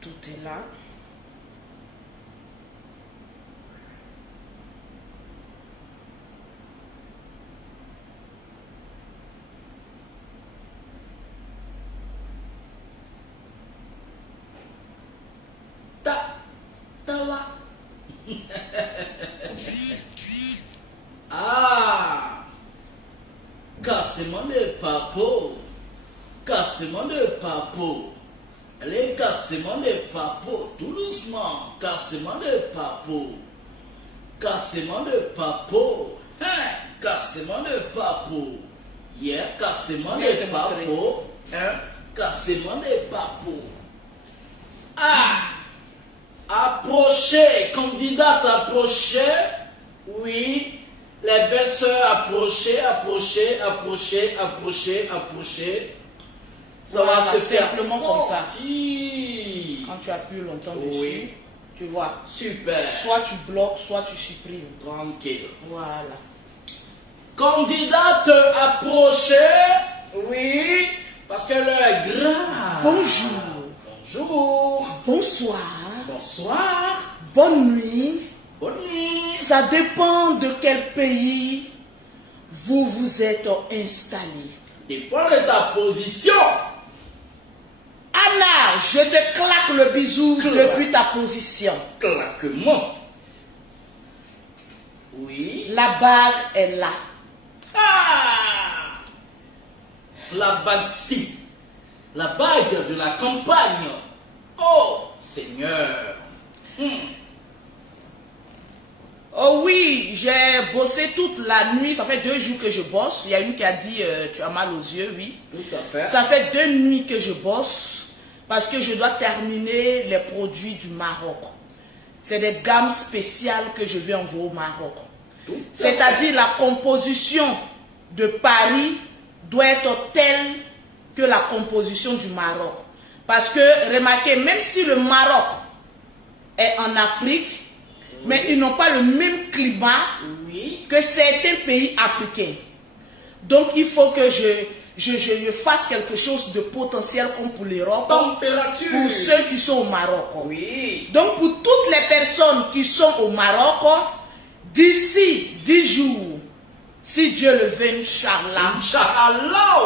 Tout est là. Là. Ah, cassement de papo, cassement de papo, les cassements de papo, tout doucement, cassement de papo, cassement de papo, hein, cassement de papo, yeah, cassement de papo, hein, cassement de papo. Ah. Approchez, candidate approchez, oui, les belles sœurs approchez, approchez, approchez, approchez, approchez. Ça voilà, va se faire simplement comme ça. Quand tu appuies longtemps dessus, oui. Tu vois. Super. Soit tu bloques, soit tu supprimes. Tranquille. Voilà. Candidate approchez, oui, parce que l'heure est grave. Bonjour. Bonjour. Bonsoir. Bonsoir. Bonne nuit. Bonne nuit. Ça dépend de quel pays vous vous êtes installé. Dépend de ta position. Anna, je te claque le bisou depuis ta position. Claquement. Oui. La bague est là. Ah! La bague-ci. La bague de la campagne. Oh, Seigneur. Oh oui, j'ai bossé toute la nuit. Ça fait 2 jours que je bosse. Il y a une qui a dit tu as mal aux yeux, oui. Tout à fait. Ça fait 2 nuits que je bosse parce que je dois terminer les produits du Maroc. C'est des gammes spéciales que je vais envoyer au Maroc. C'est-à-dire la composition de Paris doit être telle que la composition du Maroc. Parce que, remarquez, même si le Maroc est en Afrique, mais ils n'ont pas le même climat que certains pays africains. Donc, il faut que je fasse quelque chose de potentiel comme pour l'Europe, pour ceux qui sont au Maroc. Oui. Donc, pour toutes les personnes qui sont au Maroc, d'ici 10 jours, si Dieu le veut, Inch'Allah,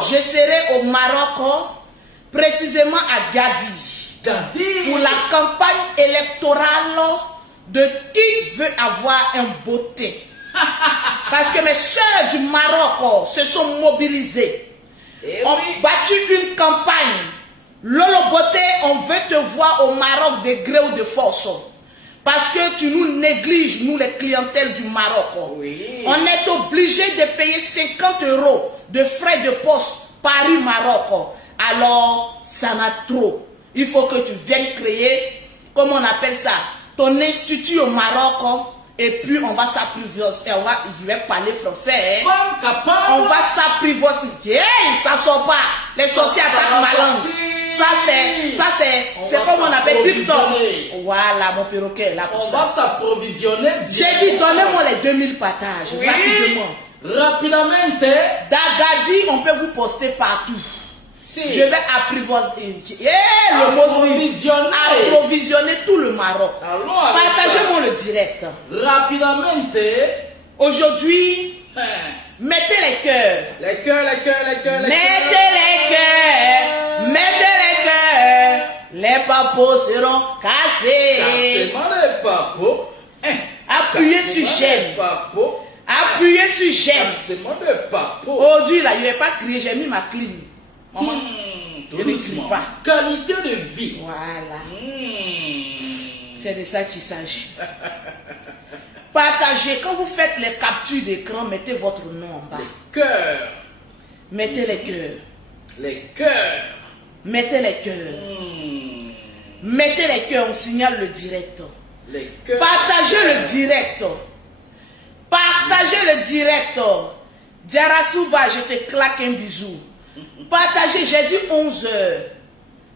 je serai au Maroc, précisément à Gadi, pour la campagne électorale de qui veut avoir un beauté. Parce que mes soeurs du Maroc se sont mobilisées. On a battu une campagne. Lolo Beauté, on veut te voir au Maroc de gré ou de force. Parce que tu nous négliges, nous les clientèles du Maroc. Oui. On est obligé de payer 50 € de frais de poste Paris-Maroc. Alors, ça n'a trop. Il faut que tu viennes créer, comment on appelle ça, ton institut au Maroc. Et puis on va s'apprivoiser. Je vais parler français. On va s'apprivoiser. Hey, ça sort pas. Les sorciers attaquent ma langue. Ça c'est comme on appelle TikTok. Voilà mon perroquet là. On va s'approvisionner. J'ai dit donnez-moi les 2000 partages. Oui. Rapidement. D'Agadi, on peut vous poster partout. Si. Je vais apprivoiser. Approvisionner tout le Maroc. Partagez-moi le direct. Rapidement. Aujourd'hui, mettez les cœurs. Les cœurs. Mettez les cœurs. Les papos seront cassés. Cassement les papos. Appuyez sur j'aime. Appuyez sur j'aime. Cassement de papos. Aujourd'hui, là, je ne vais pas crier, j'ai mis ma clim. Maman, je ne crie pas. Qualité de vie. Voilà. C'est de ça qu'il s'agit. Partagez. Quand vous faites les captures d'écran, mettez votre nom en bas. Les cœurs. Mettez les cœurs. Les cœurs. Mettez les cœurs. Mettez les cœurs, on signale le direct. Les cœurs. Partagez le direct. Partagez le direct. Diarasuba, je te claque un bisou. Partagez, j'ai dit 11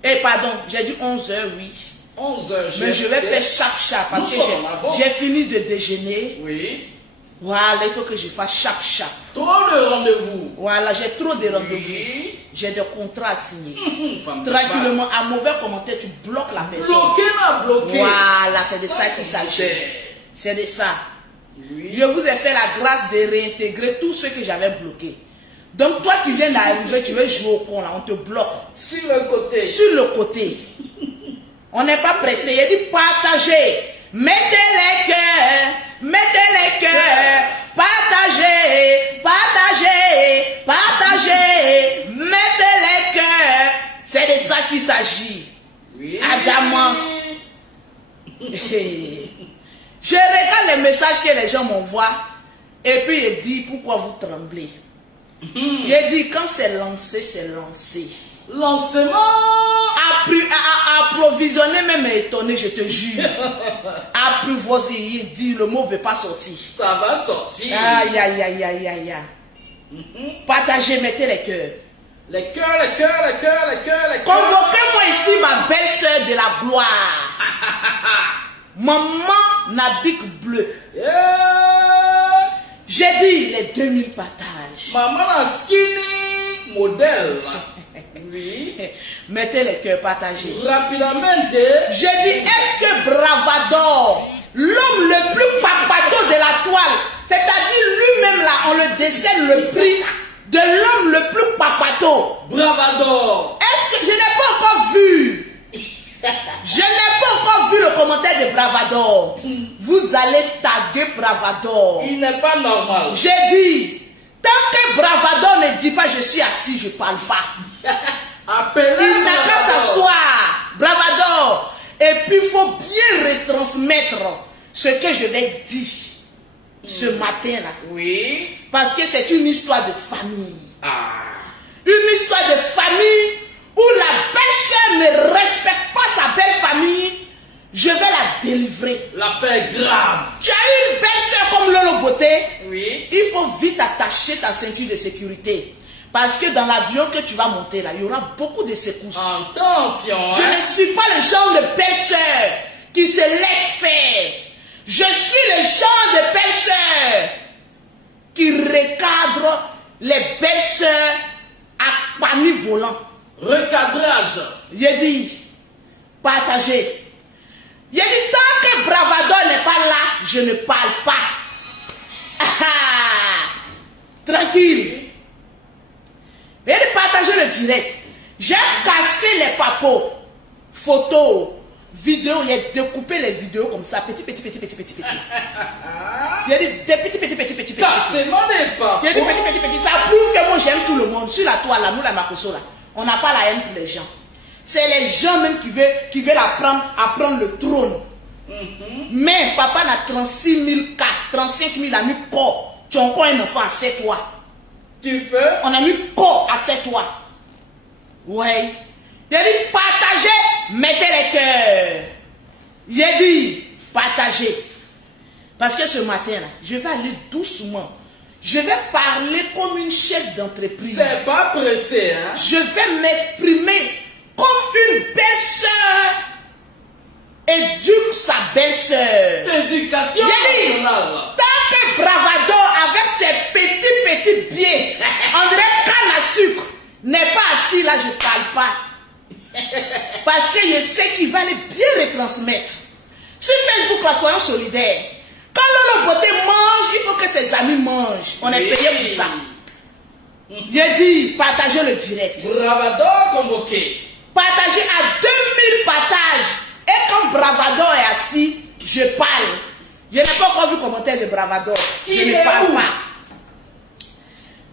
h. Pardon, j'ai dit 11 h, oui. 11 h. Mais je vais faire chaque parce que j'ai fini de déjeuner. Oui. Voilà, il faut que je fasse chaque. Trop de rendez-vous. Voilà, j'ai trop de rendez-vous. Oui. j'ai des contrats à signer. Tranquillement, à mauvais commentaire, tu bloques la personne. Bloquer. Voilà, c'est de ça qu'il s'agit. C'est de ça. Oui. Je vous ai fait la grâce de réintégrer tout ce que j'avais bloqué. Donc toi qui viens d'arriver, tu veux jouer au con là, on te bloque. Sur le côté. Sur le côté. On n'est pas pressé. Il dit partagez. Mettez les cœurs. Mettez les cœurs. Partagez. Partagez. Partagez. Mettez les cœurs. C'est de ça qu'il s'agit. Oui. Adamant. Je regarde les messages que les gens m'envoient. Et puis il dit pourquoi vous tremblez. J'ai dit quand c'est lancé, c'est lancé. Lancement. Approvisionner même étonné, je te jure. Apprivoiser, il dit le mot ne veut pas sortir. Ça va sortir. Aïe, aïe, aïe, aïe, aïe, aïe. Partagez, mettez les cœurs. Les cœurs, les cœurs, les cœurs, les cœurs, les cœurs. Convoquez-moi ici ma belle-sœur de la gloire. Maman Nabik Bleu. Yeah. J'ai dit les 2000 partages. Maman la skinny modèle. Oui. Mettez les cœurs partagés. Rapidement. J'ai dit, est-ce que Bravador, l'homme le plus papato de la toile, c'est-à-dire lui-même là, on le décerne le prix de l'homme le plus papato. Bravador. Est-ce que je n'ai pas encore vu? Je n'ai pas encore vu le commentaire de Bravador. Vous allez taguer Bravador. Il n'est pas normal. J'ai dit, tant que Bravador ne dit pas je suis assis, je ne parle pas. Appelez il n'a qu'à s'asseoir, Bravador. Et puis il faut bien retransmettre ce que je vais dire ce matin-là. Oui. Parce que c'est une histoire de famille. Une histoire de famille où la belle-sœur ne respecte pas sa belle famille. Je vais la délivrer. L'affaire grave. Tu as une belle-sœur comme Lolo Beauté. Oui. Il faut vite attacher ta ceinture de sécurité. Parce que dans l'avion que tu vas monter là, il y aura beaucoup de secousses. Attention. Je ne suis pas le genre de belle-sœur qui se laisse faire. Je suis le genre de belle-sœur qui recadre les belles-sœurs à panier volant. Recadrage. J'ai dit, partagez. J'ai dit, tant que Bravador n'est pas là, je ne parle pas. Tranquille. J'ai dit, partagez le direct. J'ai cassé les papos. Photos, vidéos, j'ai découpé les vidéos comme ça, petit. J'ai dit, petit. Cassement des papos. J'ai dit, petit. Ça prouve que moi j'aime tout le monde. Sur la toile, là, nous, la Makoso, là. On n'a pas la haine pour les gens. C'est les gens même qui veulent apprendre le trône. Mais papa n'a 36 000 cas, 35 000 amis corps. Tu as encore un enfant à 7 mois. Tu peux? On a mis corps à 7 mois. Ouais. J'ai dit partagez, mettez les cœurs. J'ai dit partagez. Parce que ce matin là, je vais aller doucement. Je vais parler comme une chef d'entreprise. C'est pas pressé, hein? Je vais m'exprimer comme une belle-sœur éduque sa belle-sœur. Éducation nationale. Tant que Bravador avec ses petits pieds, on dirait canne à sucre, n'est pas assis là, je parle pas. Parce que je sais qu'il va aller bien retransmettre. Sur Facebook, là, soyons solidaires. Quand Lolo Beauté mange, il faut que ses amis mangent. On est payé pour ça. J'ai dit, partagez le direct. Bravador convoqué. Partagez à 2000 partages. Et quand Bravador est assis, je parle. Je n'ai pas encore vu commentaire de Bravador. Je ne parle pas.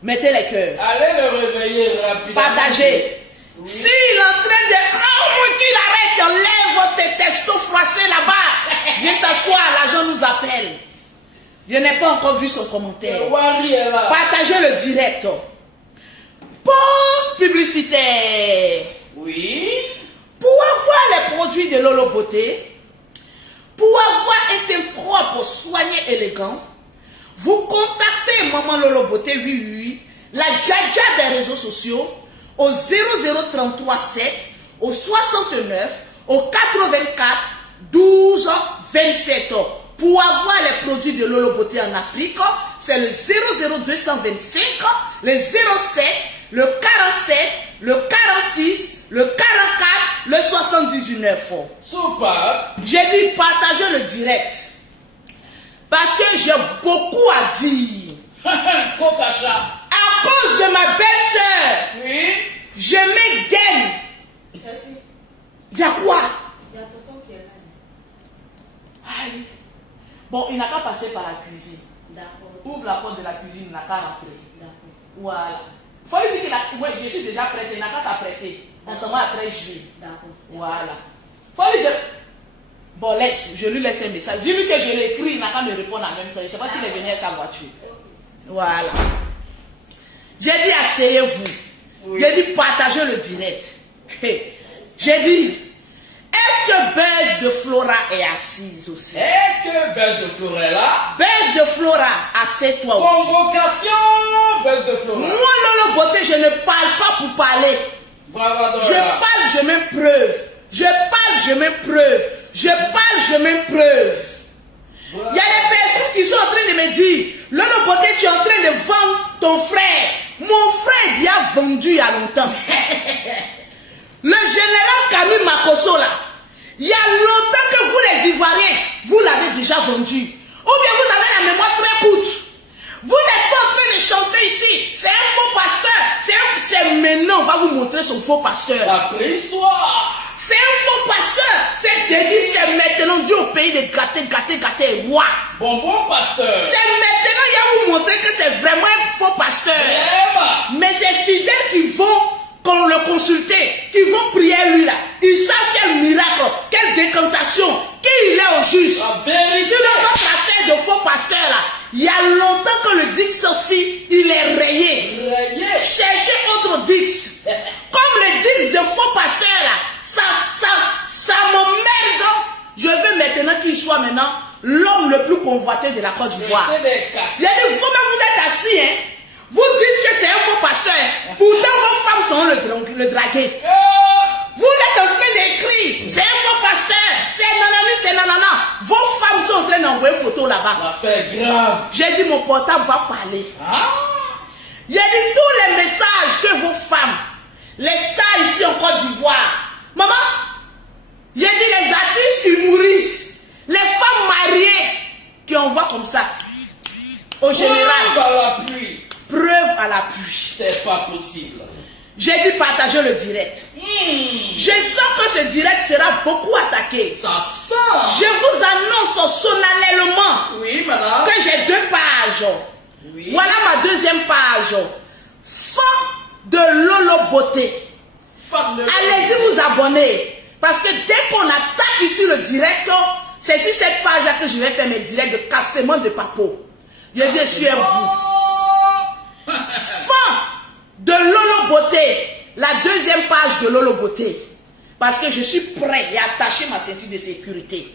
Mettez les cœurs. Allez le réveiller rapidement. Partagez. Oui. S'il est en train de... Oh, qu'il arrête, lève tes testos froissés là-bas. Viens t'asseoir, l'agent nous appelle. Je n'ai pas encore vu son commentaire. Est là. Partagez le direct. Pause publicitaire. Oui. Pour avoir les produits de Lolo Beauté, pour avoir un teint propre, soigné, élégant, vous contactez Maman Lolo Beauté, oui, la Dja des réseaux sociaux, au 00337, au 69, au 84, 12, 27. Pour avoir les produits de Lolo Beauté en Afrique, c'est le 00225, le 07, le 47, le 46, le 44, le 79. Super. J'ai dit partagez le direct. Parce que j'ai beaucoup à dire. Kokacha. À cause de ma belle-sœur, Oui. je me gagne. Il y a quoi? Il y a tonton qui est là. Aïe. Bon, il n'a qu'à passer par la cuisine. D'accord. Ouvre la porte de la cuisine, il n'a qu'à rentrer. D'accord. Voilà. Il faut lui dire que moi, je suis déjà prêté, il n'a qu'à s'apprêter. On se voit à 13 juillet. D'accord. Voilà. Il faut lui dire. Bon, laisse, je lui laisse un message. Dis-lui que je l'ai écrit, il n'a qu'à me répondre en même temps. Je ne sais pas s'il est venu à sa voiture. Voilà. J'ai dit asseyez-vous. Oui. J'ai dit partagez le direct. J'ai dit, est-ce que Buzz de Flora est assise aussi? Est-ce que Buzz de Flora est là? Buzz de Flora, assieds-toi aussi. Convocation, Buzz de Flora. Moi, Lolo Beauté, je ne parle pas pour parler. Bravo, Je parle, je m'éprouve. Je parle, je m'éprouve. Je parle, je m'éprouve. Il y a des personnes qui sont en train de me dire, Lolo Beauté, tu es en train de vendre ton frère. Mon frère, il a vendu il y a longtemps. Le général Camille Makosso, là, il y a longtemps que vous, les Ivoiriens, vous l'avez déjà vendu. Ou bien vous avez la mémoire très courte. Vous n'êtes pas en train de chanter ici. C'est un faux pasteur. C'est maintenant, on va vous montrer son faux pasteur. La préhistoire. C'est un faux pasteur. C'est maintenant dû au pays de gâter, roi. Bonbon pasteur. C'est maintenant, il va vous montrer que c'est vraiment un faux pasteur. Vraiment. Mais ces fidèles qui vont le consulter, qui vont prier lui là, ils savent quel miracle, quelle décantation, qui il est au juste. La vérité. Sur notre affaire de faux pasteur là, il y a longtemps que le Dix aussi, il est rayé. Rayé. Cherchez autre Dix. Comme le Dix de faux pasteur là, ça m'emmerde. Je veux maintenant qu'il soit maintenant l'homme le plus convoité de la Côte d'Ivoire. C'est des cassettes. J'ai dit, vous-même vous êtes assis, hein. Vous dites que c'est un faux pasteur, hein. Pourtant vos femmes sont le draguer. Vous êtes en train d'écrire, c'est un faux pasteur, c'est nanana. Vos femmes sont en train d'envoyer photos là-bas. L'affaire grave. J'ai dit, mon portable va parler. Ah. J'ai dit, tous les messages que vos femmes, les stars ici en Côte d'Ivoire, maman, j'ai dit, les artistes qui mourissent, les femmes mariées qui envoient comme ça, au général. Par la pluie. Preuve à l'appui. C'est pas possible. J'ai dit partager le direct. Je sens que ce direct sera beaucoup attaqué. Ça sent. Je vous annonce solennellement Oui, madame. que j'ai 2 pages. Oui. Voilà ma 2e page. Femme de Lolo Beauté. Femme de... Allez-y vous abonner. Parce que dès qu'on attaque ici le direct, c'est sur cette page-là que je vais faire mes directs de cassement de papo. Je dis sur vous. Femme de Lolo Beauté, la 2e page de Lolo Beauté, parce que je suis prêt et attaché ma ceinture de sécurité.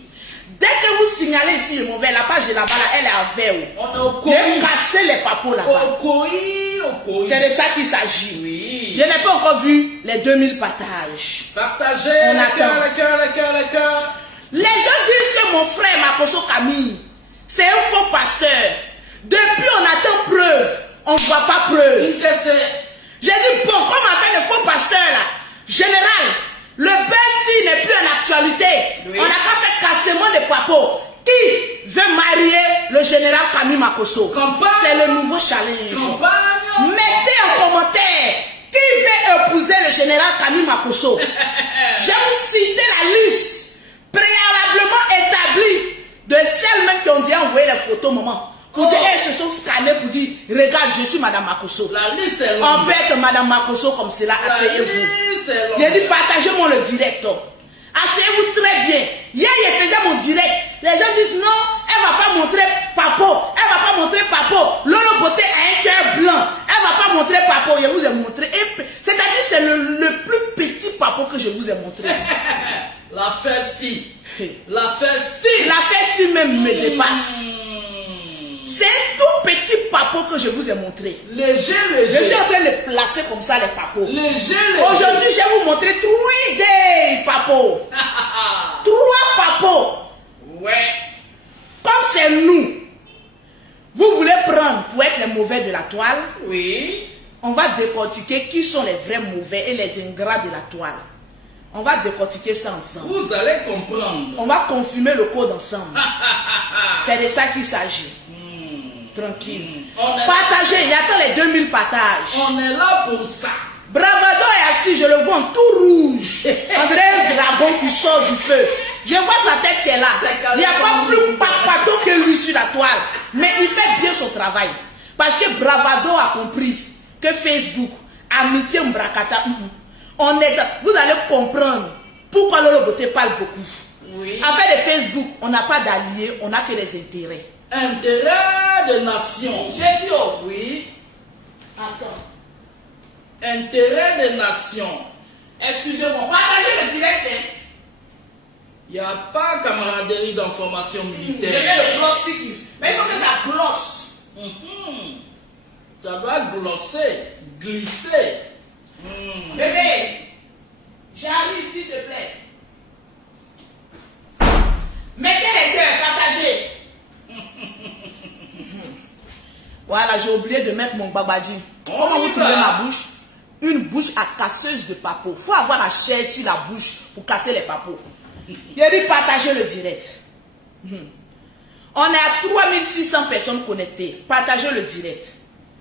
Dès que vous signalez ici le mauvais, la page de là-bas, elle est à verre. On est au Je vais casser les papos là-bas. Au coï. C'est de ça qu'il s'agit. Oui. Je n'ai pas encore vu les 2000 partages. Partagez. On le attend. cœur. Les gens disent que mon frère Makosso Camille, c'est un faux pasteur. Depuis on attend preuve, on ne voit pas preuve. J'ai dit, bon, comme on fait de faux pasteurs là, général, le Bessie n'est plus en actualité. Oui. On n'a qu'à faire cassement de papo. Qui veut marier le général Camille Makosso? C'est le nouveau challenge. Mettez en commentaire qui veut épouser le général Camille Makosso. Je vais vous citer la liste préalablement établie de celles même qui ont déjà envoyé les photos, maman. Pour dire, elles se sont scannées pour dire, regarde, je suis Madame Makosso. La liste est longue. On peut être Madame Makosso comme cela, asseyez-vous. J'ai dit, partagez-moi le direct. Asseyez-vous très bien. Hier, je faisais mon direct. Les gens disent, non, elle ne va pas montrer Papo. Elle ne va pas montrer Papo. Lolo Beauté a un cœur blanc. Elle ne va pas montrer Papo. Je vous ai montré. C'est-à-dire, c'est le plus petit Papo que je vous ai montré. La fesse-ci. La fesse-ci. La fesse-ci même me dépasse. C'est un tout petit papo que je vous ai montré. Léger. Je suis en train de placer comme ça les papos. Léger. Aujourd'hui, je vais vous montrer 3D papos. 3 papos. Ouais. Comme c'est nous, vous voulez prendre pour être les mauvais de la toile. Oui. On va décortiquer qui sont les vrais mauvais et les ingrats de la toile. On va décortiquer ça ensemble. Vous allez comprendre. On va confirmer le code ensemble. C'est de ça qu'il s'agit. Tranquille. Partagez, il attend les 2000 partages. On est là pour ça. Bravado est assis, je le vois en tout rouge. On dirait un dragon qui sort du feu. Je vois sa tête qui est là. Il n'y a pas plus papato que lui sur la toile. Mais il fait bien son travail. Parce que Bravado a compris que Facebook, amitié Mbrakata, on est, vous allez comprendre pourquoi Lolo Beauté parle beaucoup. Oui. Affaire de Facebook, on n'a pas d'alliés, on n'a que des intérêts. Intérêt de nation. J'ai dit oh. Oui. Attends. Intérêt de nation. Excusez-moi, partagez le direct. Il n'y a pas camaraderie d'information Je militaire. vais le glosser. Mais il faut que ça glosse. Ça doit glosser, glisser. Bébé, j'arrive s'il te plaît. Mettez les cœurs, partagez. Voilà, j'ai oublié de mettre mon babadi. Comment vous trouvez ma bouche? Une bouche à casseuse de papeau. Il faut avoir la chair sur la bouche pour casser les papeaux. Il a dit partager le direct. On est à 3600 personnes connectées. Partagez le direct.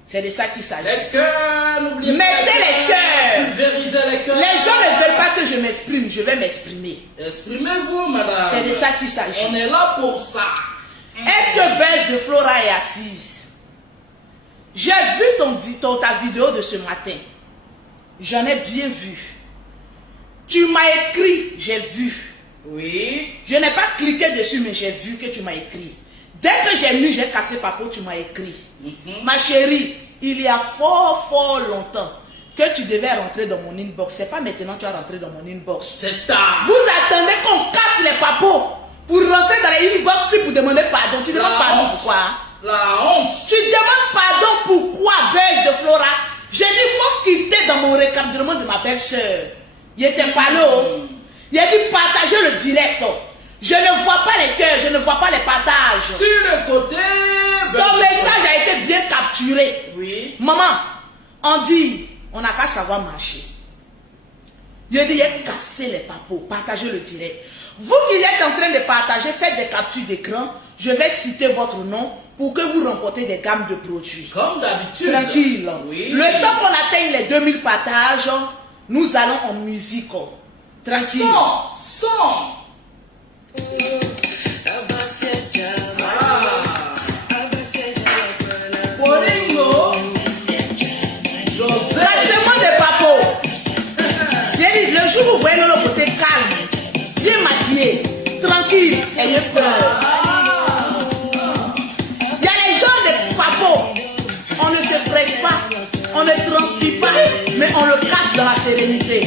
C'est de ça qu'il s'agit. Les cœurs, n'oubliez pas. Mettez les cœurs. Pulvérisez les cœurs. Les gens ne veulent pas que je m'exprime. Je vais m'exprimer. Exprimez-vous, madame. C'est de ça qu'il s'agit. On est là pour ça. Est-ce que Bess de Flora est assise? J'ai vu ta vidéo de ce matin. J'en ai bien vu. Tu m'as écrit, j'ai vu. Oui. Je n'ai pas cliqué dessus, mais j'ai vu que tu m'as écrit. Dès que j'ai lu, j'ai cassé papo, tu m'as écrit. Ma chérie, il y a fort longtemps que tu devais rentrer dans mon inbox. C'est pas maintenant que tu as rentré dans mon inbox. C'est tard. Vous attendez qu'on casse les papos pour rentrer dans les inbox pour demander pardon. Tu demandes pardon pourquoi? La honte. Tu demandes pardon pourquoi, Bess de Flora? J'ai dit, il faut quitter dans mon recadrement de ma belle-sœur. Il était pas là. Il a dit, partagez le direct. Je ne vois pas les cœurs, je ne vois pas les partages. Sur le côté. Ton message a été bien capturé. Oui. Maman, on dit, on n'a qu'à savoir marcher. Il a dit, il a cassé les papos, partagez le direct. Vous qui êtes en train de partager, faites des captures d'écran. Je vais citer votre nom pour que vous remportez des gammes de produits. Comme d'habitude. Tranquille. Oui. Le temps qu'on atteigne les 2000 partages, nous allons en musique. Tranquille. Son. Polingo. José. Lâchez-moi des papos. Le jour où vous voyez le côté calme, bien maquillé, tranquille, ayez peur. Il y a les gens des papos. On ne se presse pas, on ne transpire pas, mais on le casse dans la sérénité.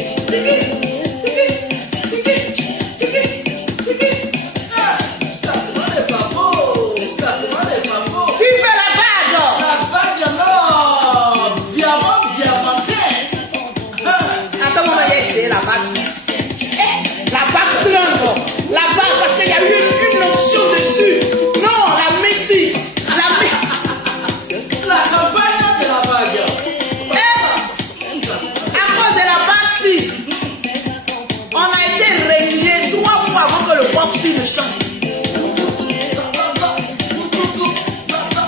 Le chant.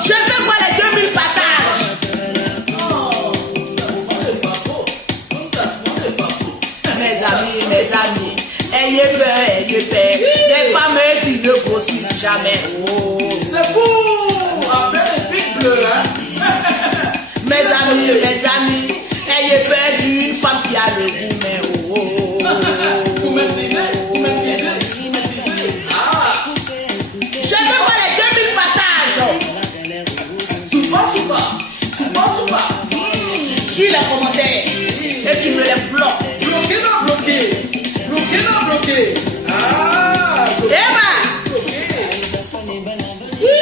Je veux voir les 2000 partages. Mes amis, ayez peur. Des femmes qui ne grossissent jamais. Oh. C'est fou. Après les pics bleus, hein. Mes amis, ayez peur d'une femme qui a le goût, mais oh. Vous m'excisez. Je veux voir les 2000 partages. Soupa. Suis les commentaires. Et tu me les bloques. Bloqué. Ah. Emma. Bloqué. Oui.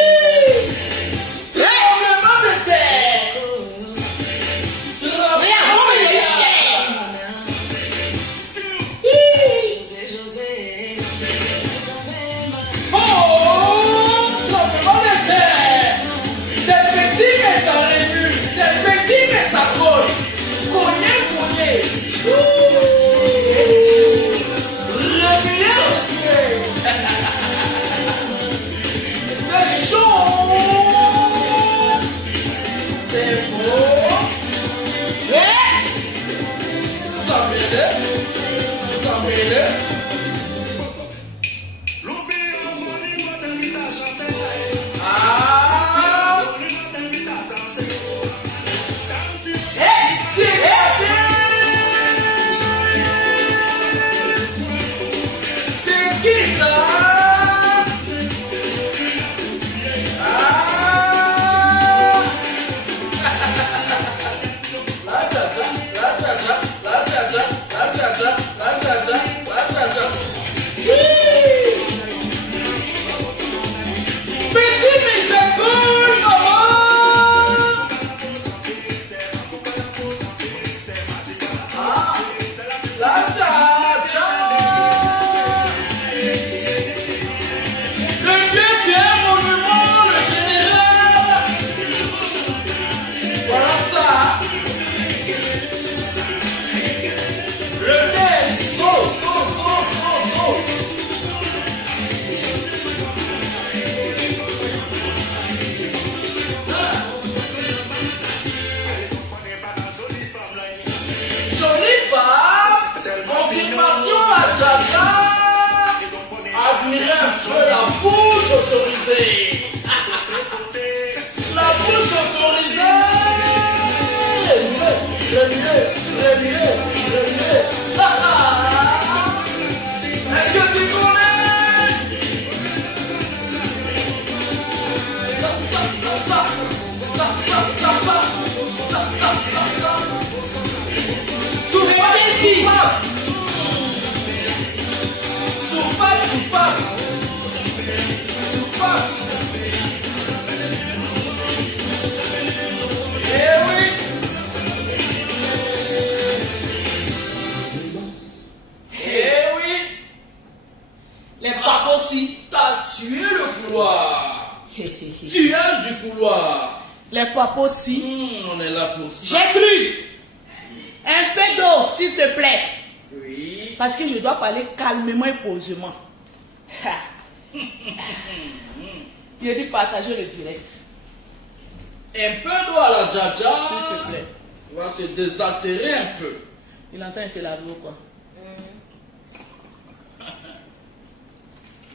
Les papos aussi. On est là pour ça. J'ai cru. Un peu d'eau, s'il te plaît. Oui. Parce que je dois parler calmement et posément. Il a dit partager le direct. Un peu d'eau à la Jaja. S'il te plaît. Il va se désaltérer un peu. Il entend c'est la ou quoi.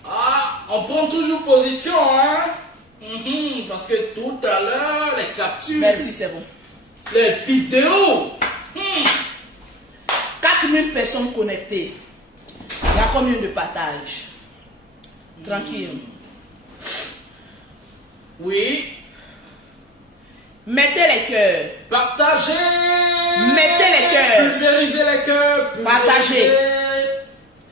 Ah, on prend toujours position, hein? Parce que tout à l'heure, les captures, Merci, c'est bon. les vidéos. 4000 personnes connectées. Il y a combien de partages? Tranquille. Oui. Mettez les cœurs. Partagez. Mettez les cœurs. Pulvérisez les cœurs. Partagez.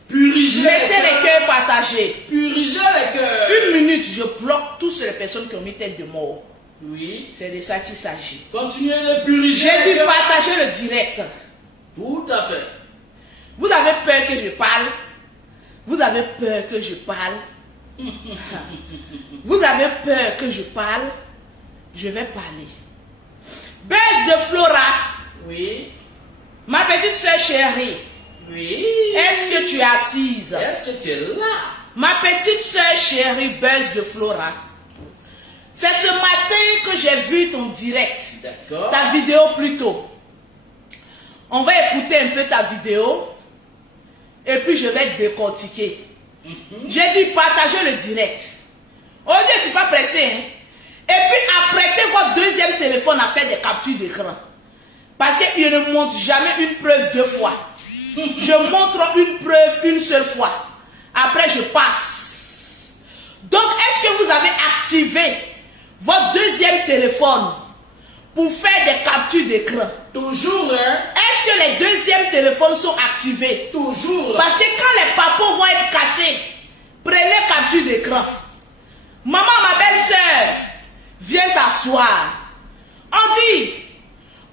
Purigez Mettez les cœurs partagés. Purigez les cœurs. 1 minute, je bloque toutes les personnes qui ont mis tête de mort. Oui. C'est de ça qu'il s'agit. Continuez de puriger. J'ai dit partager le direct. Tout à fait. Vous avez peur que je parle? Vous avez peur que je parle? Vous avez peur que je parle? Je vais parler. Buzz de Flora. Oui. Ma petite soeur chérie. Oui. Est-ce que tu es assise? Est-ce que tu es là? Ma petite soeur chérie Buzz de Flora. C'est ce matin que j'ai vu ton direct. D'accord. Ta vidéo plutôt. On va écouter un peu ta vidéo. Et puis je vais décortiquer. J'ai dit partager le direct. Aujourd'hui, je ne suis pas pressé. Hein? Et puis apprêtez votre deuxième téléphone à faire des captures d'écran. Parce qu'il ne montre jamais une preuve 2 fois. Je montre une preuve une seule fois. Après, je passe. Donc, est-ce que vous avez activé votre deuxième téléphone pour faire des captures d'écran? Toujours, hein? Est-ce que les deuxièmes téléphones sont activés? Toujours. Parce que quand les papos vont être cassés, prenez capture d'écran. Maman, ma belle-sœur, viens t'asseoir. On dit,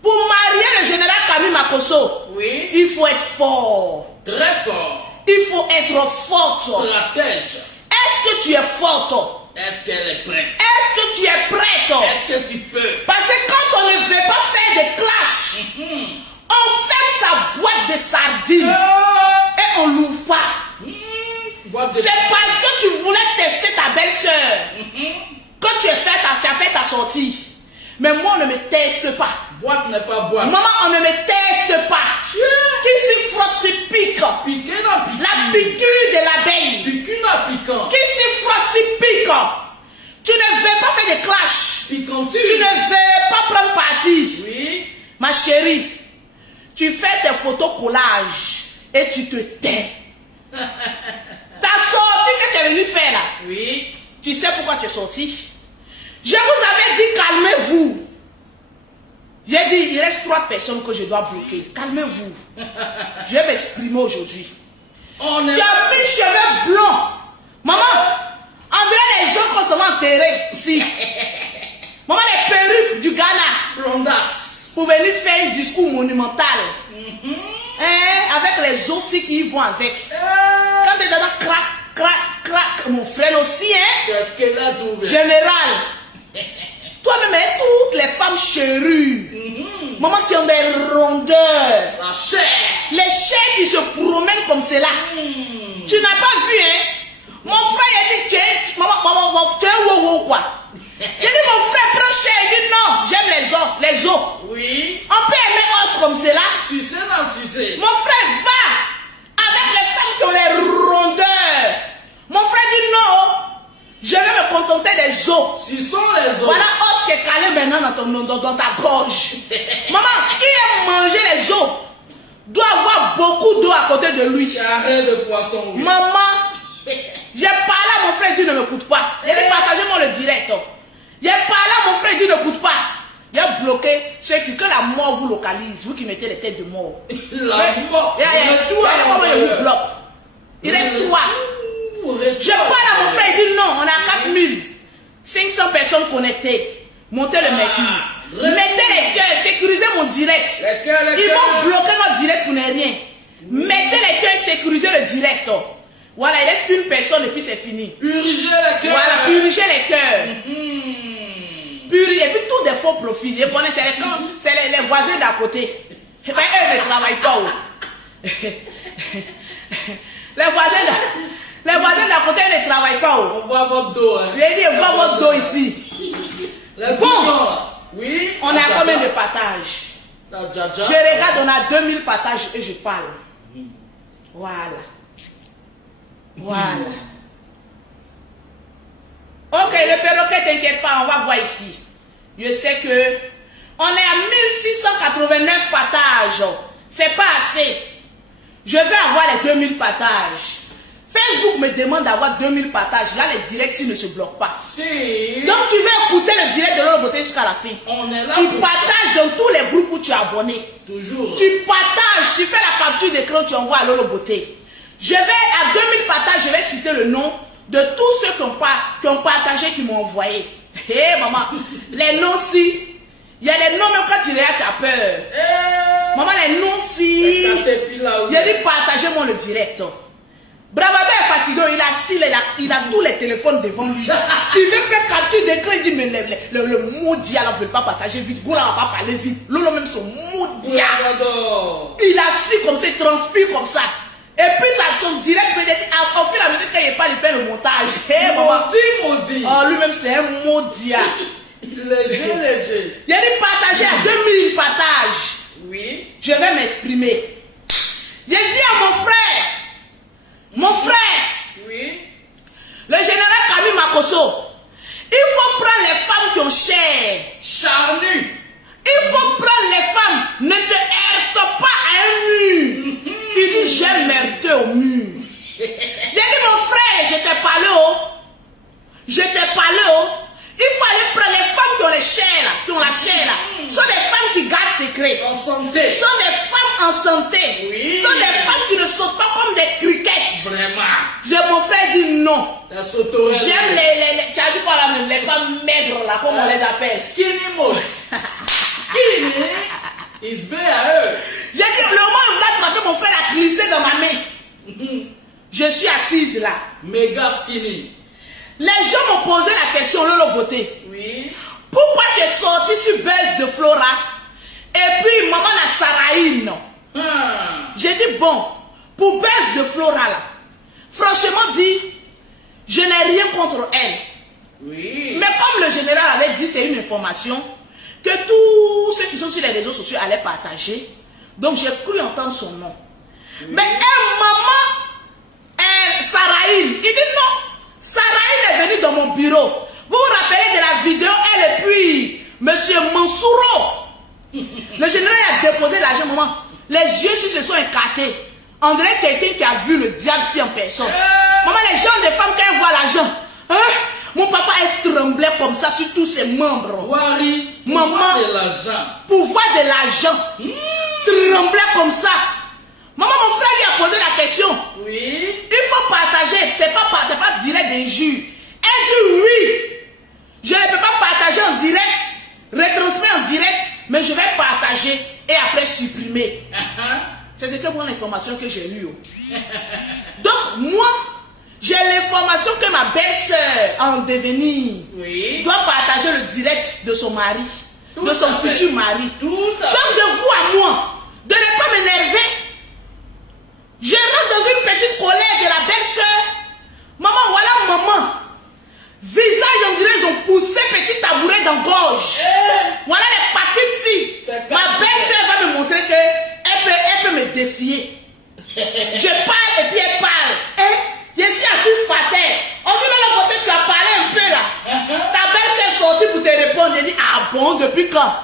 pour marier le général Camille Makosso, Oui. il faut être fort. Très fort. Il faut être forte. Stratège. Est-ce que tu es forte? Est-ce qu'elle est prête? Est-ce que tu es prête? Est-ce que tu peux? Parce que quand on ne veut pas faire des clashs, on ferme sa boîte de sardines et on l'ouvre pas. C'est parce que tu voulais tester ta belle-sœur que tu as fait ta sortie. Mais moi, on ne me teste pas. Boîte n'est pas boîte. Maman, on ne me teste pas. Tu suis frotte se pique. Piqué non piqué. La piqûre de l'abeille. Piqué non piquant. Qui se frotte se pique. Tu ne veux pas faire de clash. Piquant-tu? Tu ne veux pas prendre parti. Oui. Ma chérie, tu fais tes photos collages et tu te tais. Ta sortie que tu es venu faire là. Oui. Tu sais pourquoi tu es sorti? Je vous avais dit calmez-vous. J'ai dit il reste 3 personnes que je dois bloquer. Calmez-vous. Je vais m'exprimer aujourd'hui. Tu as mis cheveux blancs. Maman, on dirait les gens qui sont enterrés ici. Maman, les perruques du Ghana. Blondasse. Pour venir faire un discours monumental. Avec les aussi qui y vont avec. Quand tu es dedans, crac, crac, crac. Mon frère aussi, hein. C'est ce qu'elle a trouvé. Général. Toi-même, et toutes les femmes chérues. Maman qui ont des rondeurs. La chair. Les chairs qui se promènent comme cela. Tu n'as pas vu, hein? Mon frère, il a dit, maman, tu es un quoi? J'ai dit, mon frère, prends chair. Il dit, non, j'aime les os. Oui. On peut aimer os comme cela. Sucer, non, sucer. Mon frère, va avec les femmes qui ont les rondeurs. Mon frère dit, non, je vais me contenter des os. Suçons les os. Voilà os qui est calé maintenant dans ta gorge. Maman, qui aime manger les os doit avoir beaucoup d'eau à côté de lui. Carré de poisson, oui. Maman, j'ai parlé à mon frère, il dit ne m'écoute pas. J'ai dit partagez-moi le direct. J'ai parlé à mon frère, il dit ne m'écoute pas. Il a bloqué ceux qui, que la mort vous localise, vous qui mettez les têtes de mort. La mort. Comment il vous bloque? Il reste 3. Je parle à mon frère, il dit non, on a 4500 personnes connectées. Montez le mercure. Mettez les cœurs, sécurisez mon direct. Ils vont bloquer notre direct pour ne rien. Mettez les cœurs, sécurisez le direct. Voilà, il reste une personne et puis c'est fini. Purgez les cœurs. Voilà, purgez les cœurs. Purgez, et puis tous des faux profils. Je connais, c'est les voisins d'à côté. Et bien, eux ne travaillent pas. Les voisins d'à côté ne travaillent pas. On voit votre dos. Hein. J'ai dit, on voit votre dos ici. Bon, oui. On a combien de partages? Je regarde, on a 2000 partages et je parle. Voilà. Voilà. Ok, le perroquet, t'inquiète pas, on va voir ici. Je sais que on est à 1689 partages. C'est pas assez. Je vais avoir les 2000 partages. Facebook me demande d'avoir 2000 partages. Là, les directs ne se bloquent pas. Si. Donc, tu vas écouter le direct de Lolo Beauté jusqu'à la fin. On est là. Tu partages dans tous les groupes où tu es abonné. Toujours. Tu partages, tu fais la capture d'écran, tu envoies à Lolo Beauté. Je vais à 2000 partages, je vais citer le nom de tous ceux qui ont partagé, qui m'ont envoyé. Hé, maman, les noms si. Il y a les noms, même quand tu regardes, tu as peur. Maman, les noms si. Il a dit partagez-moi le direct. Bravado est fatigué, il a tous les téléphones devant lui. Il veut faire capture d'écran, il dit mais le maudit là ne veut pas partager vite. Goula va pas parler vite. Lolo même son maudit. Il a assis comme ça, il transpire comme ça. Et puis son direct peut être au fur et à mesure qu'il n'y a pas le montage. Hey, Maudit. Oh, lui-même c'est un maudit. Léger. Il a dit partager à 2000 partages. Oui. Je vais m'exprimer. J'ai dit à mon frère, oui. Le général Camille Makosso, il faut prendre les femmes qui ont chair. Charnues. Il faut prendre les femmes. Ne te heurte pas à un mur. Il dit j'aime m'heurter au mur. J'ai dit mon frère, je t'ai parlé. Il faut aller prendre les femmes qui ont les chairs là, qui ont la chair là. Ce sont des femmes qui gardent secret. En santé. Ce sont des femmes en santé. Oui. Ce sont des femmes qui ne sautent pas comme des criquettes. Vraiment. Mon frère dit non. J'aime tu as dit quoi là même, les femmes maigres là, comme on les appelle. Skinny moche. Skinny is bien à eux. J'ai dit le moment où il a attrapé mon frère a glissé dans ma main. Je suis assise là. Méga skinny. Les gens m'ont posé la question, Lolo Beauté. Oui. Pourquoi tu es sorti sur Buzz de Flora et puis maman la Saraïne? J'ai dit bon, pour Buzz de Flora là, franchement dit, je n'ai rien contre elle. Oui. Mais comme le général avait dit, c'est une information que tous ceux qui sont sur les réseaux sociaux allaient partager. Donc j'ai cru entendre son nom. Mais un maman, Saraïl, il dit non. Saraïl est venu dans mon bureau. Vous vous rappelez de la vidéo, elle et puis Monsieur Mansouro. Le général a déposé l'argent, maman. Les yeux se sont écartés. On dirait quelqu'un qui a vu le diable si en personne. Maman, les gens, les femmes, quand elles voient l'argent, hein? Mon papa, elle tremblait comme ça sur tous ses membres. Wari, maman, de l'argent. Pouvoir de l'argent. Tremblait comme ça. Maman, mon frère lui a posé la question. Oui. Il faut partager. C'est pas direct d'injure. Elle dit oui. Je ne peux pas partager en direct, retransmettre en direct, mais je vais partager et après supprimer. C'est ce que moi l'information que j'ai eue. Donc moi, j'ai l'information que ma belle-sœur en devenir doit partager le direct de son mari, de son futur mari. Donc de vous à moi, de ne pas m'énerver. Je rentre dans une petite colère de la belle-sœur. Maman, voilà maman. Visage, on dirait, ils ont poussé petit tabouret dans gorge. Voilà les paquets ici. Ma belle-sœur va me montrer qu'elle peut me défier. Je parle et puis elle parle. Hein? Je suis assise par terre. On dit, mais là, tu as parlé un peu là. Ta belle-sœur est sortie pour te répondre. Elle dit, ah bon, depuis quand?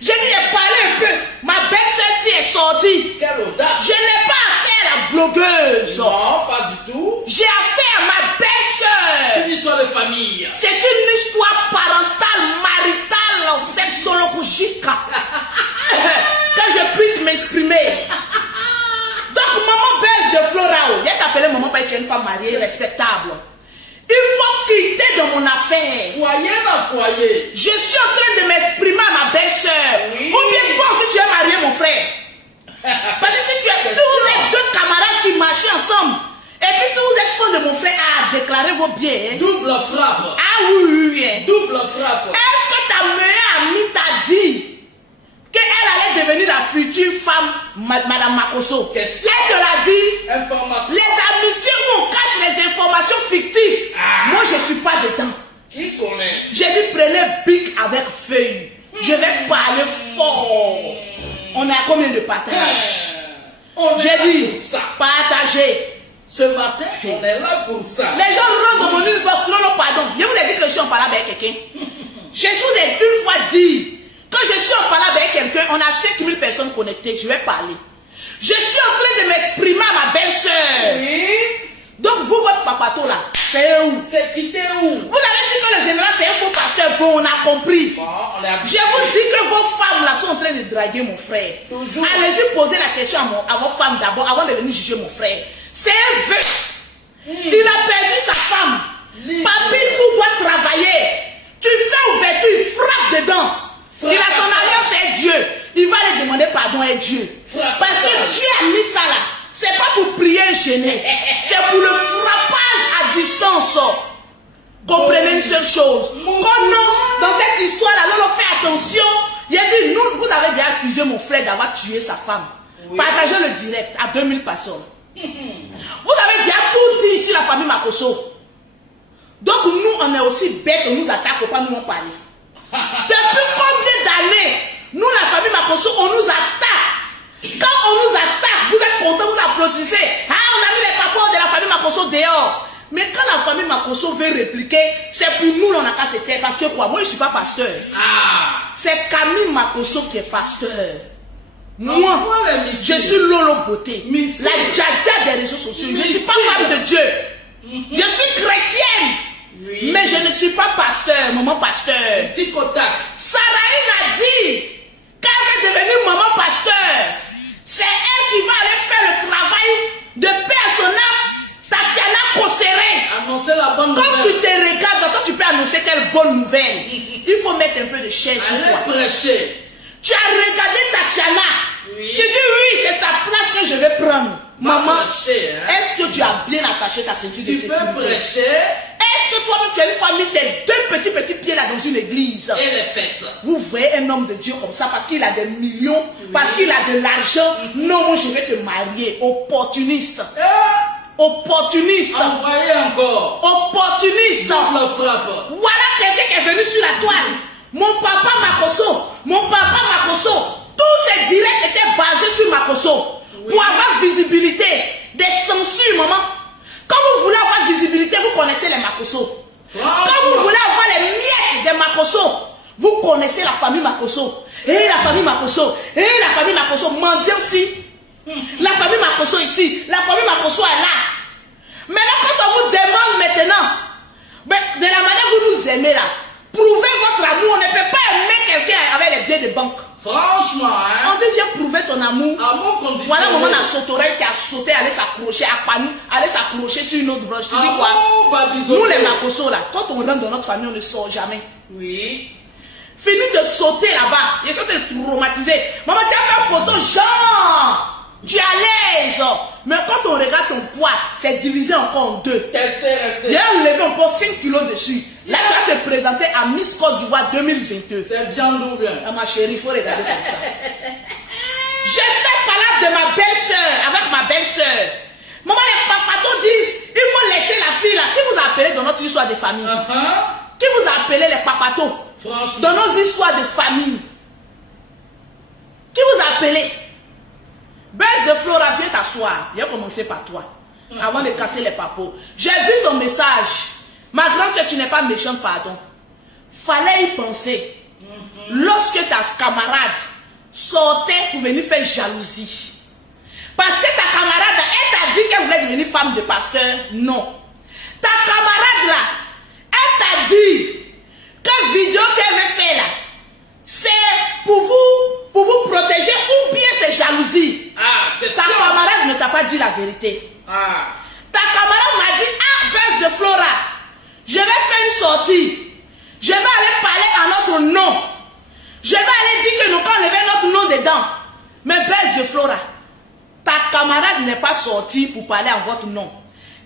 J'ai dit, j'ai parlé un peu. Ma belle-sœur si est sortie. Quelle audace. Je n'ai pas affaire à la blogueuse. Non, pas du tout. J'ai affaire à ma belle-sœur. C'est une histoire de famille. C'est une histoire parentale, maritale, sexologique. Que je puisse m'exprimer. Donc, maman belge de Florao, il a appelé maman parce qu'elle est une femme mariée, respectable. Il faut quitter dans mon affaire. Foyer dans foyer. Je suis en train de m'exprimer à ma belle-sœur. Ou bien toi si tu es marié, mon frère. Parce que si tu es tous les deux camarades qui marchaient ensemble, et puis si vous êtes fond de mon frère, déclarez vos biens. Hein. Double frappe. Ah oui. Hein. Double frappe. Est-ce que ta meilleure amie t'a dit qu'elle allait devenir la future femme, Madame Makosso? Elle te l'a dit. Information. Les amitiés où on cache les informations fictives. Moi, je ne suis pas dedans. Qui connaît? J'ai dit, prenez bic avec feuille. Je vais parler fort. On a combien de partages? J'ai dit, partagez. Ce matin, on est là pour ça. Les gens rentrent dans mon inbox, non, pardon. Je vous ai dit que je suis en parlant avec quelqu'un. Je vous ai une fois dit, quand je suis en parlant avec quelqu'un, on a 5000 personnes connectées, je vais parler. Je suis en train de m'exprimer à ma belle-sœur. Oui. Donc vous, votre papato là, c'est où? C'est quitté où? Vous avez dit que le général c'est un faux pasteur, bon, on a compris. Bon, je vous dis que vos femmes là sont en train de draguer mon frère. Toujours. Allez-y poser la question à vos femmes d'abord, avant de venir juger mon frère. C'est un vœu. Il a perdu sa femme. Papi, tu dois travailler. Tu fais ouverture, il frappe dedans. Il a son alliance avec Dieu. Il va lui demander pardon à Dieu. Parce que Dieu a mis ça là. C'est pas pour prier et gêner. C'est pour le frappage à distance. Comprenez une seule chose. Comme dans cette histoire là, on fait attention. Il a dit, nous, vous avez déjà accusé mon frère d'avoir tué sa femme. Partagez le direct à 2000 personnes. Vous avez déjà tout dit sur la famille Makosso. Donc nous, on est aussi bêtes, on nous attaque, pas nous en parler. Depuis combien d'années, nous, la famille Makosso, on nous attaque. Quand on nous attaque, vous êtes contents, vous applaudissez. Ah, on a mis les papas de la famille Makosso dehors. Mais quand la famille Makosso veut répliquer, c'est pour nous, on a qu'à se taire. Parce que quoi, moi, je ne suis pas pasteur. C'est Camille Makosso qui est pasteur. Moi, je suis Lolo Beauté, la djadia des réseaux sociaux. Je ne suis pas femme de Dieu. Je suis chrétienne. Mais je ne suis pas pasteur, maman pasteur. Saraïne a dit qu'elle va devenir maman pasteur. C'est elle qui va aller faire le travail de personnage Tatiana Kossere. Annoncer la bonne nouvelle. Quand tu te regardes, toi tu peux annoncer quelle bonne nouvelle. Il faut mettre un peu de chair sur toi. Prêcher. Tu as regardé Tatiana. Tu dis oui, c'est sa place que je vais prendre. Maman, est-ce que tu as bien attaché ta ceinture de sécurité? Tu peux prêcher. Est-ce que toi-même tu as une famille, tes deux petits pieds là dans une église? Et les fesses. Vous voyez un homme de Dieu comme ça parce qu'il a des millions, parce qu'il a de l'argent. Non, moi je vais te marier. Opportuniste. Opportuniste. Envoyez encore. Opportuniste. Double frappe. Voilà quelqu'un qui est venu sur la toile. Mon papa Makosso. Tous ces directs étaient basés sur Makosso. pour avoir visibilité. Des censures, maman. Quand vous voulez avoir visibilité, vous connaissez les Makosso. Quand vous voulez avoir les miettes des Makosso, vous connaissez la famille Makosso. Et la famille Makosso. Et la famille Makosso. Mendiant aussi. La famille Makosso ici. La famille Makosso est là. Maintenant, quand on vous demande maintenant, de la manière que vous nous aimez là, prouvez votre amour. On ne peut pas aimer quelqu'un avec les billets de banque. Franchement, hein? On dit viens prouver ton amour. Amour conditionnel. Voilà maman la sauterelle qui a sauté, aller s'accrocher à Panou, aller s'accrocher sur une autre branche. Tu dis quoi? Nous les Makosso là, quand on rentre dans notre famille, on ne sort jamais. Oui. Fini de sauter là-bas. Ils sont traumatisés. Maman, tu as fait photo, genre. Tu es à l'aise. Mais quand on regarde ton poids, c'est divisé encore en deux. Testez. Il y a levé encore 5 kilos dessus. Là, tu vas te présenter à Miss Côte d'Ivoire 2022. C'est viande ou bien? Ah, ma chérie, il faut regarder comme ça. Je fais parler de ma belle-sœur, avec ma belle-sœur. Maman, les papatos disent, il faut laisser la fille là. Qui vous a appelé dans notre histoire de famille? Qui vous a appelé les papatos? Dans nos histoires de famille? Qui vous a appelé? Baisse de Flora, viens t'asseoir. J'ai commencé par toi. Avant de casser les papos. J'ai vu ton message. Ma grande sœur, tu n'es pas méchante, pardon. Fallait y penser. Lorsque ta camarade sortait pour venir faire jalousie. Parce que ta camarade, elle t'a dit qu'elle voulait devenir femme de pasteur. Non. Ta camarade là, elle t'a dit que vidéo qu'elle veut faire là, c'est pour vous protéger ou bien c'est jalousie. Ta camarade ne t'a pas dit la vérité. Ta camarade m'a dit, baisse de Flora, je vais faire une sortie. Je vais aller parler à notre nom. Je vais aller dire que nous allons lever notre nom dedans. Mais baisse de Flora, ta camarade n'est pas sortie pour parler à votre nom.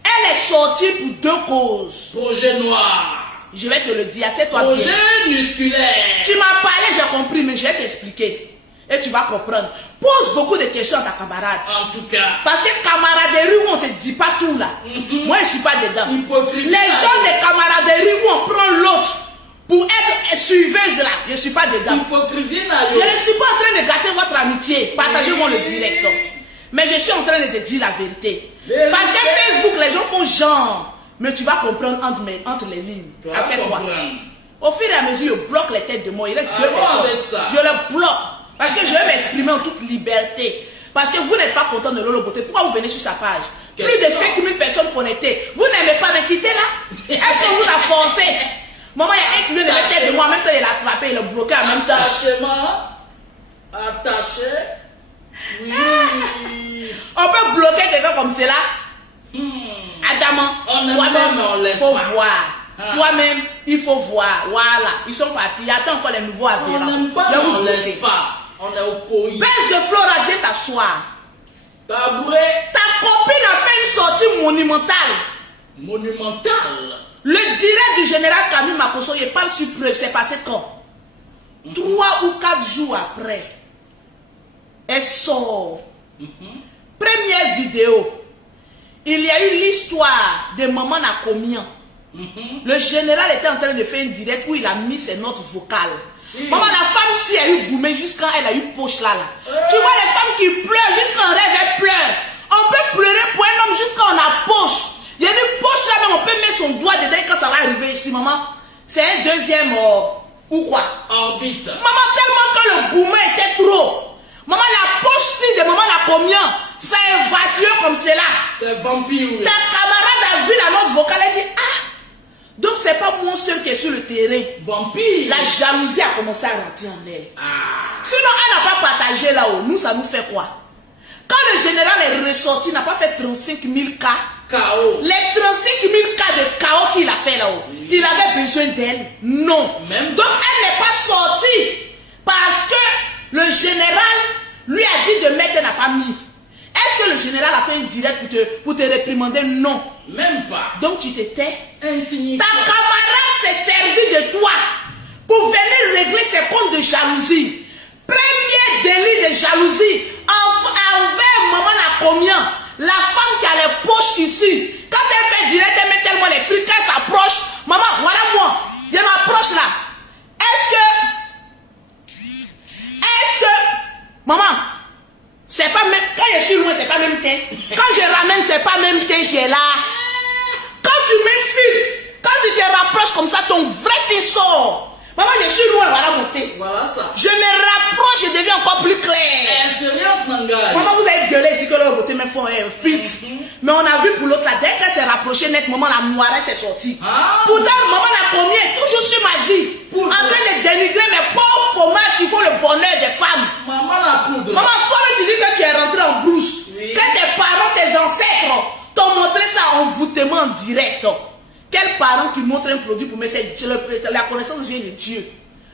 Elle est sortie pour deux causes. Projet noir. Je vais te le dire, c'est toi. Projet musculaire. Tu m'as parlé, j'ai compris, mais je vais t'expliquer. Et tu vas comprendre. Pose beaucoup de questions à ta camarade. En tout cas. Parce que camaraderie où on ne se dit pas tout là. Moi, je ne suis pas dedans. Hypocrisie. Les gens de camaraderie où on prend l'autre pour être suiveuse là, je ne suis pas dedans. Hypocrisie, je ne suis pas en train de gâter votre amitié. Partagez-moi le direct. Mais je suis en train de te dire la vérité. Parce que Facebook, les gens font genre. Mais tu vas comprendre entre les lignes. Au fur et à mesure, je bloque les têtes de moi. Il reste deux personnes. Je le bloque. Parce que je vais m'exprimer en toute liberté. Parce que vous n'êtes pas content de Lolo Beauté. Pourquoi vous venez sur sa page? Plus de 5000 personnes connectées. Vous n'aimez pas me quitter là? Est-ce que vous la forcez? Maman, il y a un qui vient de la tête de moi. En même temps, il l'a attrapé, il l'a bloqué en même temps. Attaché. Oui. On peut bloquer quelqu'un comme cela. Adamant, toi-même, il faut voir. Toi-même, il faut voir. Voilà, ils sont partis. Il y a encore les nouveaux avirants. On n'aime pas, on ne laisse pas. On est au coït. Baisse de Flora, viens t'asseoir. Tabouret. Ta copine a fait une sortie monumentale. Monumentale. Le direct du général Camille Makosso, il parle sur preuve. C'est passé quand? 3 ou 4 jours après. Elle sort. Première vidéo. Il y a eu l'histoire de Maman Nakomian. Le général était en train de faire une direct où il a mis ses notes vocales. Maman, la femme, si elle a eu gourmet jusqu'à elle a eu poche là. Tu vois les femmes qui pleurent jusqu'en rêve, elles pleurent. On peut pleurer pour un homme jusqu'à on a poche. Il y a une poche là, mais on peut mettre son doigt dedans quand ça va arriver ici, maman. C'est un deuxième ou quoi? Orbite. Maman, tellement que le gourmet était trop. Maman, la poche-ci de Maman Nakomian, ça évacue comme cela. C'est vampire, oui. Ta camarade a vu la note vocale, elle dit, donc c'est pas moi seul qui est sur le terrain. Vampire. La jalousie a commencé à rentrer en elle. Sinon, elle n'a pas partagé là-haut. Nous, ça nous fait quoi? Quand le général est ressorti, il n'a pas fait 35 000 cas. Chaos. Les 35 000 cas de chaos qu'il a fait là-haut, il avait besoin d'elle? Non. Même donc, elle n'est pas sortie parce que le général lui a dit de mettre, elle n'a pas mis. Est-ce que le général a fait une direct pour te réprimander? Non. Même pas. Donc tu t'étais insignifiant. Ta camarade s'est servi de toi pour venir régler ses comptes de jalousie. Premier délit de jalousie envers Maman Nakomian, la femme qui a les poches ici. Quand elle fait direct, elle met tellement les prix, quand elle s'approche, maman, voilà moi, je m'approche là. Est-ce que, maman, c'est pas même, quand je suis loin, comme ça, ton vrai teint sort. Maman, je suis loin, voilà monter. Voilà ça. Je me rapproche, je deviens encore plus clair. Expérience manga. Maman, vous avez gueulé ici que leur beauté me font un filtre. Mais on a vu pour l'autre, là, dès qu'elle s'est rapprochée net, maman, la noiret s'est sortie. Pourtant, maman, la première, toujours sur ma vie, en train de dénigrer mes pauvres commerces qui font le bonheur des femmes. Maman, la poudre. Maman, toi, tu dis que tu es rentré en brousse. Oui. Que tes parents, tes ancêtres t'ont montré ça en envoûtement direct. Quel parent qui montre un produit pour me c'est la connaissance vient de Dieu.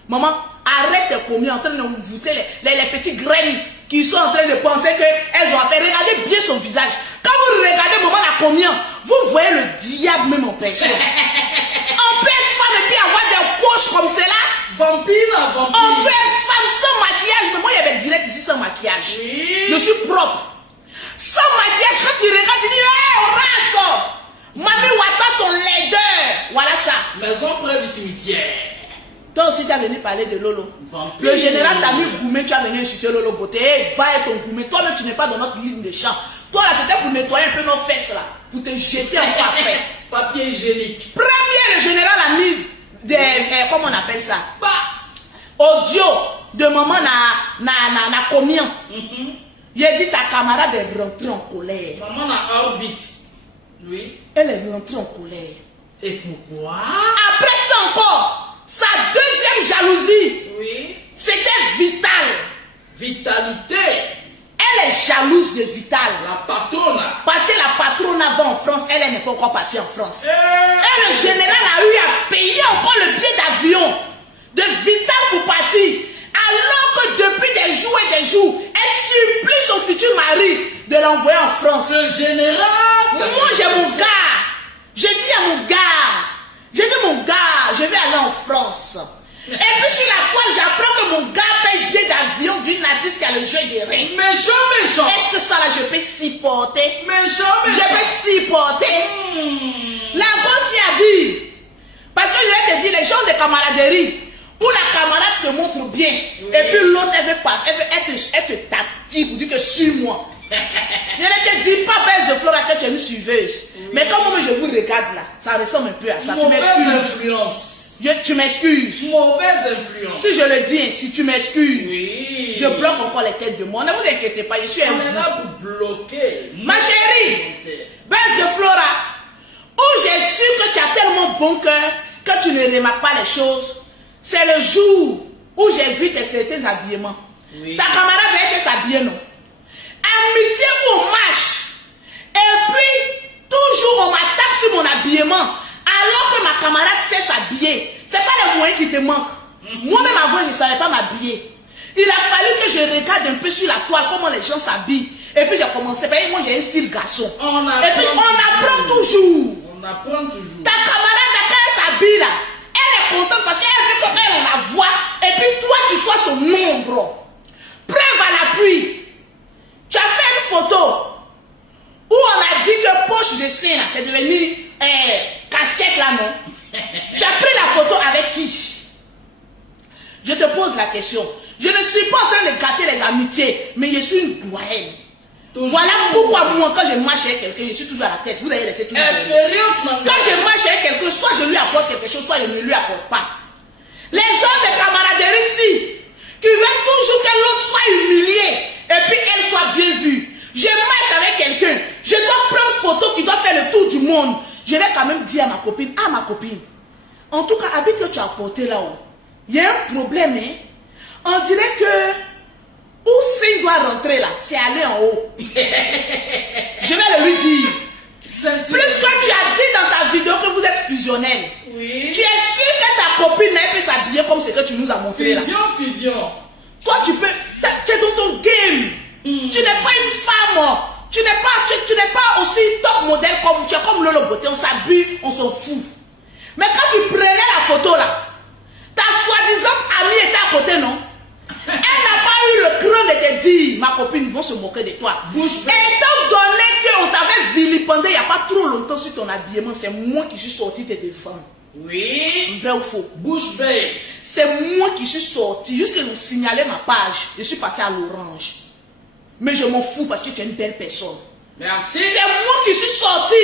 Maman, arrête tes commis en train de vous voûter les petites graines qui sont en train de penser qu'elles ont affaire. Regardez bien son visage. Quand vous regardez maman la combien, vous voyez le diable même en personne. On peut être femme et puis avoir des poches comme cela. Vampire, vampire. On peut être femme sans maquillage. Mais moi, il y avait direct ici sans maquillage. Oui. Je suis propre. Sans maquillage, quand tu regardes, tu dis, hé, on rase. Mamie Wata, son laideur. Voilà ça. Maison près du cimetière. Toi aussi, tu as venu parler de Lolo. Vampire. Le général t'a mis Goumé, tu as venu insulter Lolo Beauté. Hey, va et ton Goumé. Toi-même, tu n'es pas dans notre ligne de champ. Toi, là, c'était pour nettoyer un peu nos fesses, là. Pour te jeter encore après. Papier hygiénique. Premier, le général a mis des. Comment on appelle ça? Audio de maman na combien? Il a dit ta camarade est rentrée en colère. Maman a orbite. Oui. Elle est rentrée en colère. Et pourquoi? Après ça encore, sa deuxième jalousie, Oui. c'était Vital. Vitalité. Elle est jalouse de Vital. La patronne. Parce que la patronne va en France, elle n'est pas encore partie en France. Et Et le général a eu à payer encore le billet d'avion de Vital pour partir. Alors que depuis des jours et des jours, elle supplie son futur mari de l'envoyer en France. ce général. Moi, j'ai mon gars. Je dis à mon gars, je vais aller en France. Et puis sur la toile, j'apprends que mon gars paye billet d'avion d'une artiste qui a le jeu des reins. Méchant. Est-ce que ça là, je peux supporter? Méchant. Je peux supporter. La gosse a dit, parce que je vais te dire, les gens de camaraderie, où la camarade se montre bien, et puis l'autre, elle veut passer, elle te tati pour dire que suis-moi. Je ne te dis pas, baisse de Flora, que tu es une suiveuse. Mais comme moi, je vous regarde là, ça ressemble un peu à ça. Mauvaise influence. Tu m'excuses. Mauvaise influence. Si je le dis ainsi, tu m'excuses. Oui. Je bloque encore les têtes de moi. Ne vous inquiétez pas, je suis un On est là pour bloquer. Ma chérie, baisse de Flora, où j'ai su que tu as tellement bon cœur que tu ne remarques pas les choses, c'est le jour où j'ai vu tes certains habillements. Oui. Ta camarade va s'habiller, non? Amitié ou on marche. Et puis, toujours on m'attaque sur mon habillement, alors que ma camarade sait s'habiller. C'est pas les moyens qui te manquent. Moi-même avant, je ne savais pas m'habiller. Il a fallu que je regarde un peu sur la toile comment les gens s'habillent. Et puis j'ai commencé, moi j'ai un style garçon. Et puis on apprend toujours. On apprend toujours. Ta camarade, quand elle s'habille là, elle est contente parce qu'elle veut qu'elle la voit. Et puis toi, tu sois son ombre. Preuve à l'appui. Tu as fait une photo où on a dit que poche de sein là, c'est devenu casquette là, non? Tu as pris la photo avec qui? Je te pose la question. Je ne suis pas en train de gâter les amitiés, mais je suis une doyenne. Voilà pourquoi moi, quand je marche avec quelqu'un, je suis toujours à la tête. Vous allez rester toujours. Expérience, manga. Quand je marche avec quelqu'un, soit je lui apporte quelque chose, soit je ne lui apporte pas. Les gens de camaraderie ici, qui veulent toujours que l'autre soit humilié, et puis elle soit bien vue. Je marche avec quelqu'un, je dois prendre une photo qui doit faire le tour du monde. Je vais quand même dire à ma copine, en tout cas, habite que tu as apporté là-haut. Il y a un problème, hein. On dirait que où s'il doit rentrer là, c'est aller en haut. Je vais le lui dire. Plus que tu as dit dans ta vidéo que vous êtes fusionnel. Oui. Tu es sûr que ta copine peut s'habiller comme ce que tu nous as montré là. Fusion. Toi, tu peux. Tu es dans ton game. Tu n'es pas une femme. Tu n'es pas aussi top modèle comme tu es comme Lolo Beauté. On s'habille, on s'en fout. Mais quand tu prenais la photo là, ta soi-disant amie était à côté, non? Elle n'a pas eu le cran de te dire, ma copine, ils vont se moquer de toi. Étant donné qu'on t'avait vilipendé il n'y a pas trop longtemps sur ton habillement, c'est moi qui suis sorti te défendre. Oui. Vrai ou faux? Bouche bée. C'est moi qui suis sorti. Juste qu'ils ont signalé ma page, je suis passé à l'orange. Mais je m'en fous parce que tu es une belle personne. Merci. C'est moi qui suis sorti.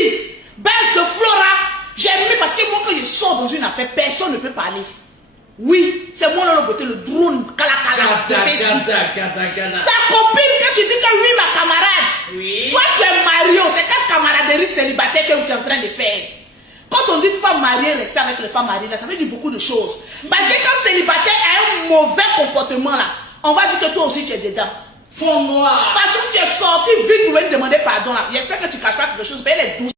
Baisse de Flora. J'ai aimé parce que moi, quand je sors dans une affaire, personne ne peut parler. Oui, c'est moi le beauté, le drone, kala. Ta copine, quand tu dis que oui, ma camarade, oui. Toi tu es marié, c'est quelle camaraderie célibataire que tu es en train de faire? Quand on dit femme mariée, rester avec les femmes mariées, là, ça veut dire beaucoup de choses. Parce que quand célibataire a un mauvais comportement, là, on va dire que toi aussi tu es dedans. Fond noir. Parce que tu es sorti vite pour venir demander pardon, là. J'espère que tu ne caches pas quelque chose, mais elle est douce.